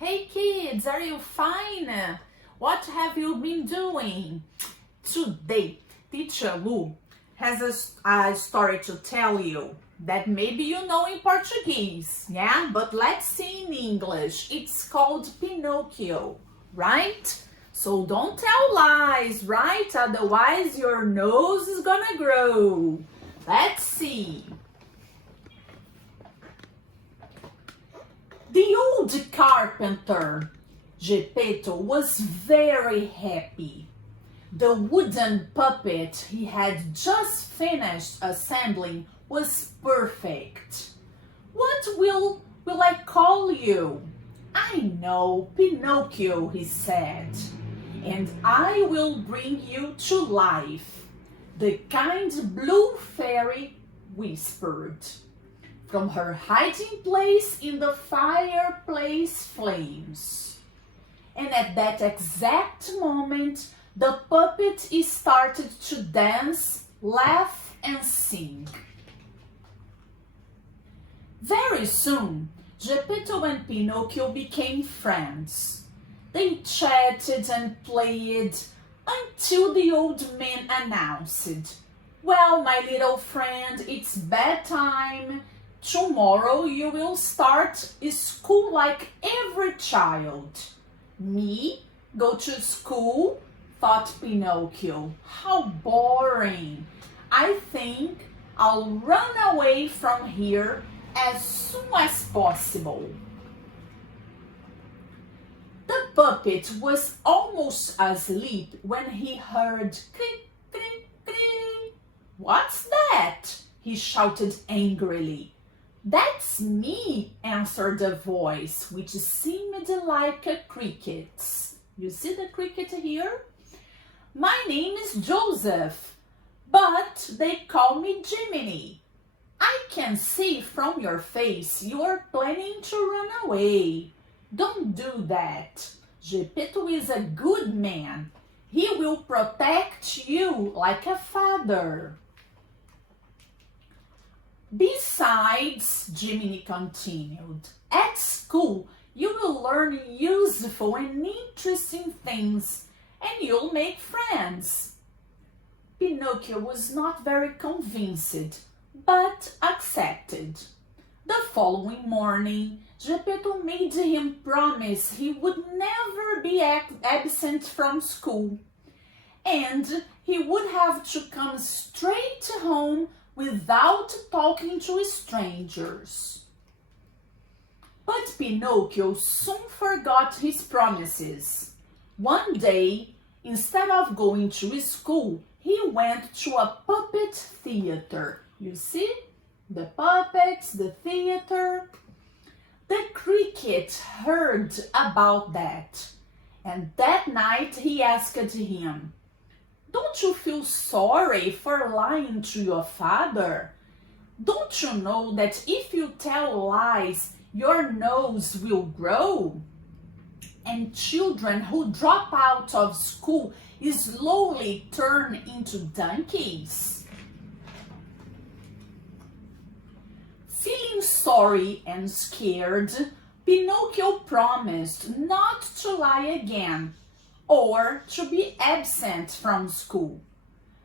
Hey kids, are you fine? What have you been doing? Today, Teacher Lu has a story to tell you that maybe you know in Portuguese, yeah? But let's see in English. It's called Pinocchio, right? So don't tell lies, right? Otherwise your nose is gonna grow. Let's see. The old carpenter, Geppetto, was very happy. The wooden puppet he had just finished assembling was perfect. What will I call you? I know, Pinocchio, he said, and I will bring you to life. The kind blue fairy whispered from her hiding place in the fireplace flames. And at that exact moment, the puppet started to dance, laugh, and sing. Very soon, Geppetto and Pinocchio became friends. They chatted and played until the old man announced, "Well, my little friend, it's bedtime. Tomorrow you will start school like every child." "Me? Go to school?" thought Pinocchio. "How boring. I think I'll run away from here as soon as possible." The puppet was almost asleep when he heard click, click, click. "What's that?" he shouted angrily. "That's me," answered the voice, which seemed like a cricket's. You see the cricket here? "My name is Joseph, but they call me Jiminy. I can see from your face you are planning to run away. Don't do that. Geppetto is a good man. He will protect you like a father." "Besides," Jiminy continued, "at school you will learn useful and interesting things, and you'll make friends." Pinocchio was not very convinced, but accepted. The following morning, Geppetto made him promise he would never be absent from school, and he would have to come straight home without talking to strangers. But Pinocchio soon forgot his promises. One day, instead of going to school, he went to a puppet theater. You see? The puppets, the theater. The cricket heard about that, and that night he asked him, "Don't you feel sorry for lying to your father? Don't you know that if you tell lies, your nose will grow? And children who drop out of school slowly turn into donkeys?" Feeling sorry and scared, Pinocchio promised not to lie again or to be absent from school.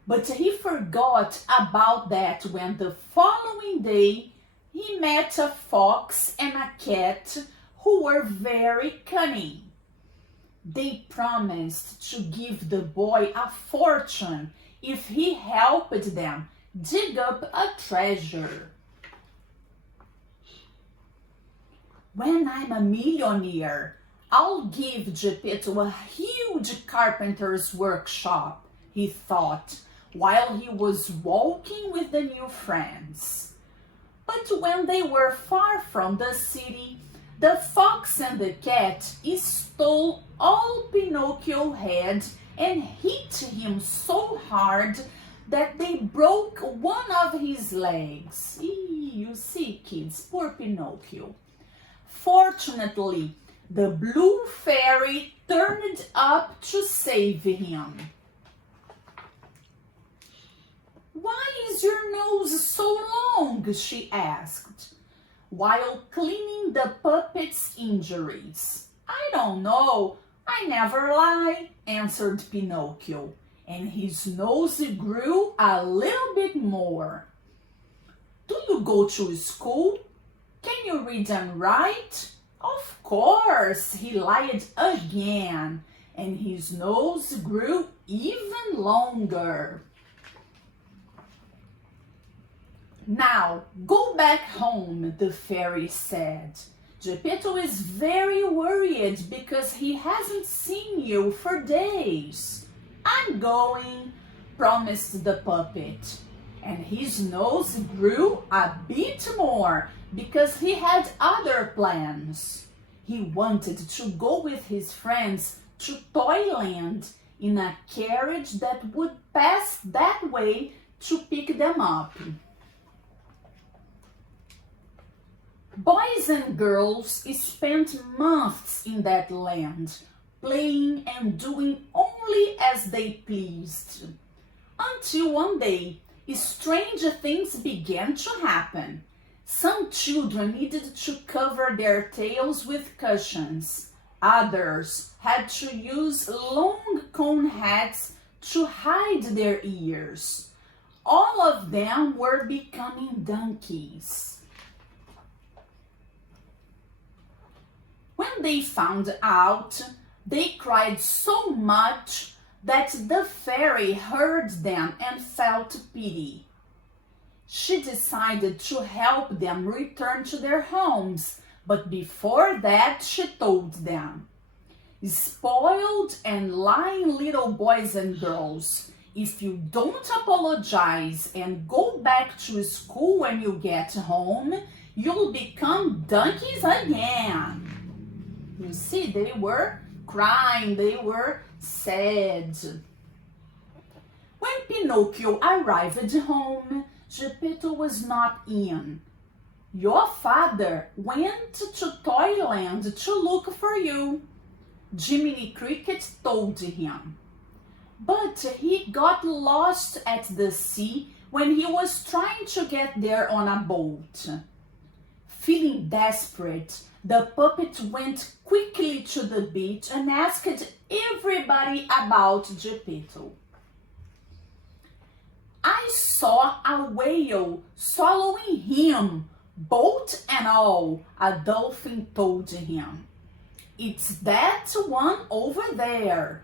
But he forgot about that when the following day he met a fox and a cat who were very cunning. They promised to give the boy a fortune if he helped them dig up a treasure. "When I'm a millionaire, I'll give Geppetto a huge carpenter's workshop," he thought, while he was walking with the new friends. But when they were far from the city, the fox and the cat stole all Pinocchio had and hit him so hard that they broke one of his legs. You see, kids, poor Pinocchio. Fortunately, the blue fairy turned up to save him. "Why is your nose so long?" she asked, while cleaning the puppet's injuries. I don't know. I never lie, answered Pinocchio, and his nose grew a little bit more. Do you go to school? Can you read and write? Of course, he lied again, and his nose grew even longer. Now, go back home, the fairy said. Geppetto is very worried because he hasn't seen you for days. I'm going, promised the puppet. And his nose grew a bit more because he had other plans. He wanted to go with his friends to Toyland in a carriage that would pass that way to pick them up. Boys and girls spent months in that land, playing and doing only as they pleased. Until one day, strange things began to happen. Some children needed to cover their tails with cushions. Others had to use long cone hats to hide their ears. All of them were becoming donkeys. When they found out, they cried so much that the fairy heard them and felt pity. She decided to help them return to their homes, but before that she told them, "Spoiled and lying little boys and girls, if you don't apologize and go back to school when you get home, you'll become donkeys again." You see, they were crying, they were sad. When Pinocchio arrived home, Geppetto was not in. "Your father went to Toyland to look for you," Jiminy Cricket told him. "But he got lost at the sea when he was trying to get there on a boat." Feeling desperate, the puppet went quickly to the beach and asked everybody about Geppetto. "I saw a whale swallowing him, boat and all," a dolphin told him. "It's that one over there."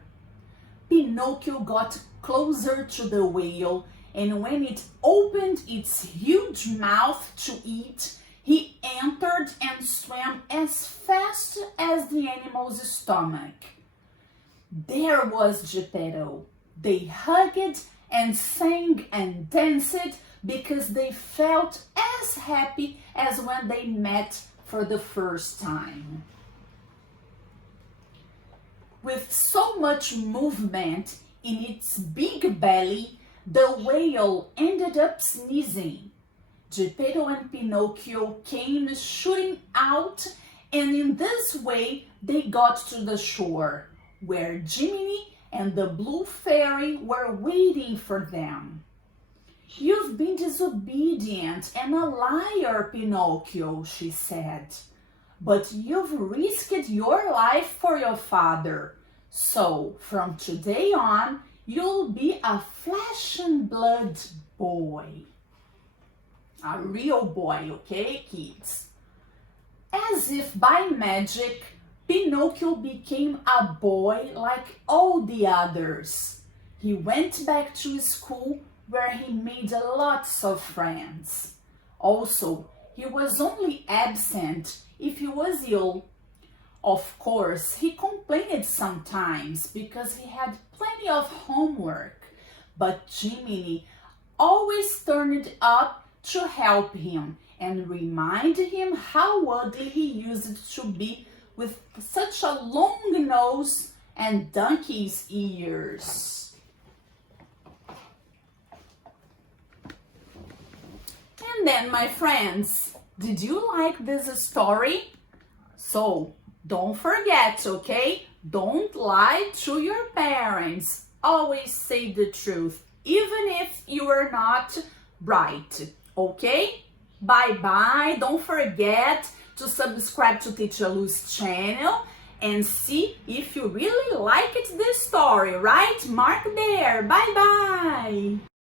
Pinocchio got closer to the whale, and when it opened its huge mouth to eat, he entered and swam as fast as the animal's stomach. There was Geppetto. They hugged and sang and danced because they felt as happy as when they met for the first time. With so much movement in its big belly, the whale ended up sneezing. Geppetto and Pinocchio came shooting out, and in this way they got to the shore, where Jiminy and the Blue Fairy were waiting for them. "You've been disobedient and a liar, Pinocchio," she said. "But you've risked your life for your father. So from today on, you'll be a flesh and blood boy." A real boy, okay, kids? As if by magic, Pinocchio became a boy like all the others. He went back to school where he made lots of friends. Also, he was only absent if he was ill. Of course, he complained sometimes because he had plenty of homework, but Jiminy always turned up to help him and remind him how ugly he used to be with such a long nose and donkey's ears. And then, my friends, did you like this story? So, don't forget, okay? Don't lie to your parents. Always say the truth, even if you are not right. Okay? Bye-bye. Don't forget to subscribe to Teacher Lu's channel and see if you really liked the story, right? Mark there. Bye bye!